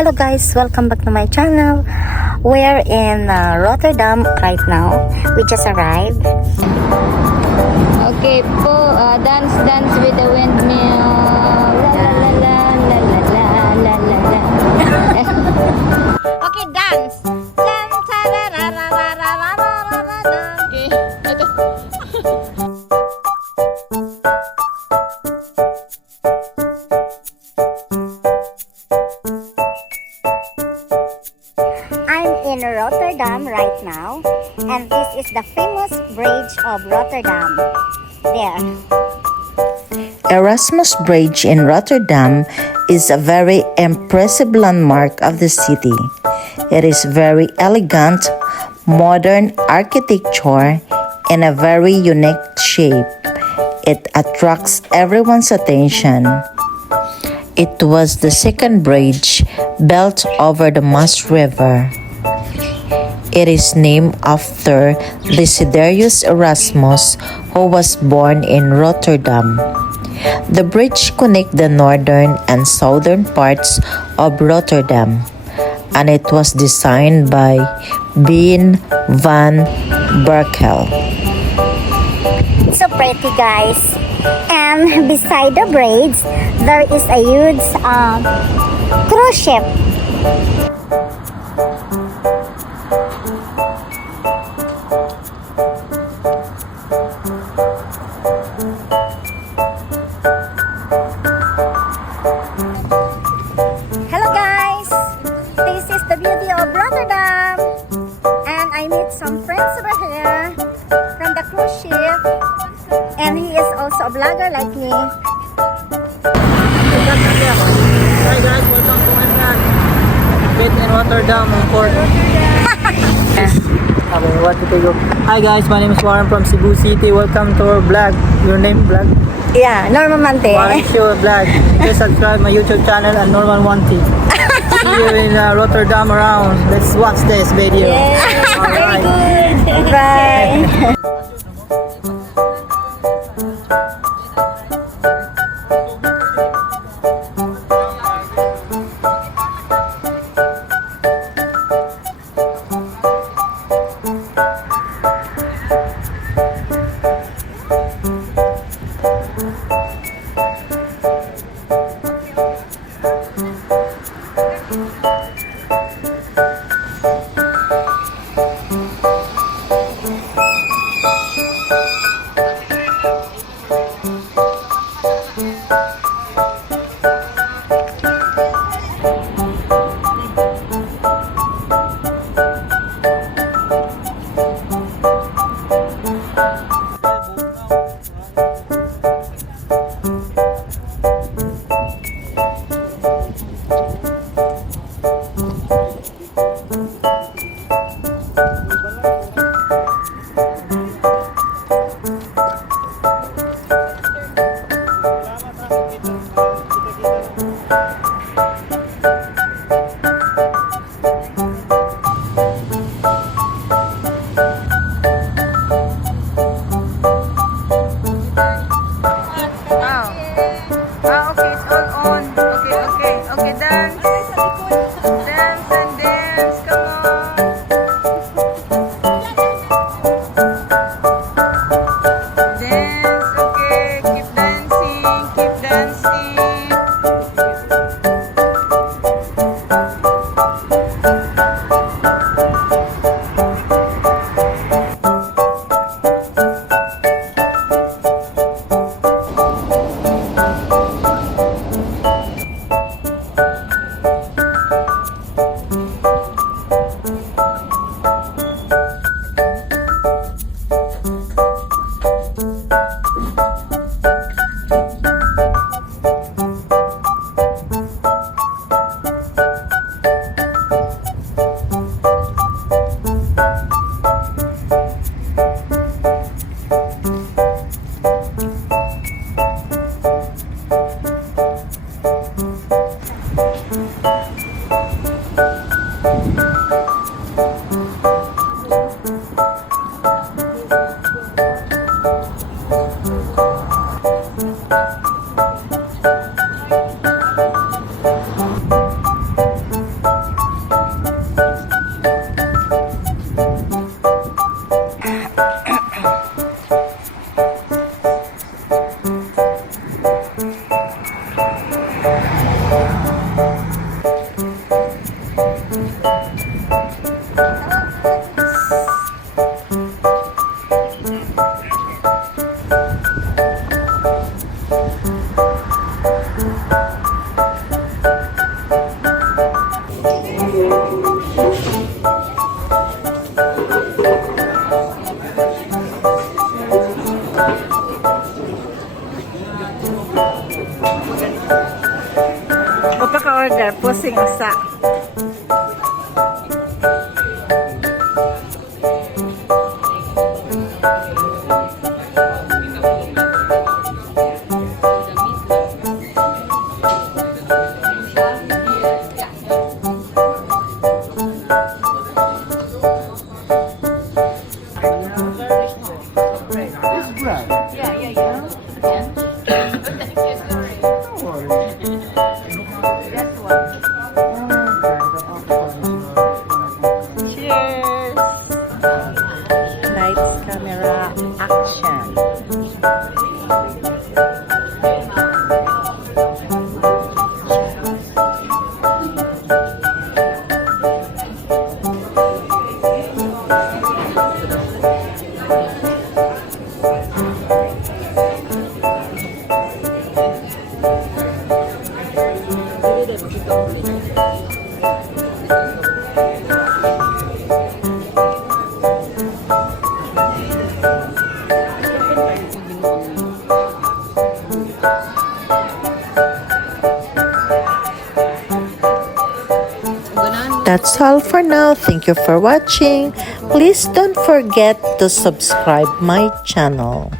Hello guys, welcome back to my channel. We're in Rotterdam right now. We just arrived. Okay po, dance with the windmill. La la la la la la la la la. Okay, dance. Okay, ito. I'm in Rotterdam right now, and this is the famous bridge of Rotterdam. There. Erasmus Bridge in Rotterdam is a very impressive landmark of the city. It is very elegant, modern architecture and a very unique shape. It attracts everyone's attention. It was the second bridge built over the Maas River. It is named after Desiderius Erasmus, who was born in Rotterdam. The bridge connects the northern and southern parts of Rotterdam, and it was designed by Bean van Berkel. It's so pretty, guys. And beside the bridge, there is a huge cruise ship. Hello guys, this is the beauty of Rotterdam, and I meet some friends over here from the cruise ship, and he is also a vlogger like me. Hi guys, welcome to my vlog. Bit in Rotterdam, port. What to take? Hi guys, my name is Warren from Cebu City. Welcome to our vlog. Your name, vlog? Yeah, Norman Mante. Warren Show vlog. Please subscribe my YouTube channel and Norman Wanty. See you in Rotterdam around. Let's watch this video. Yes, Alright. very good. Bye. Pagka-order, pusing usa. Cheers! Lights, camera, action. That's all for now. Thank you for watching. Please don't forget to subscribe my channel.